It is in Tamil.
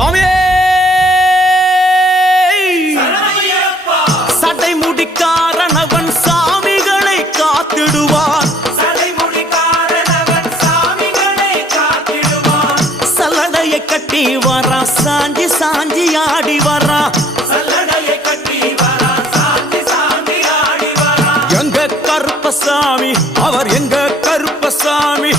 சுவாமியே சடை முடிக்காரனவன் சாமிகளை காத்திடுவான். சல்லடையை கட்டி வரா சாஞ்சி சாஞ்சி ஆடி வரா. எங்க கருப்பசாமி அவர் எங்க கருப்பசாமி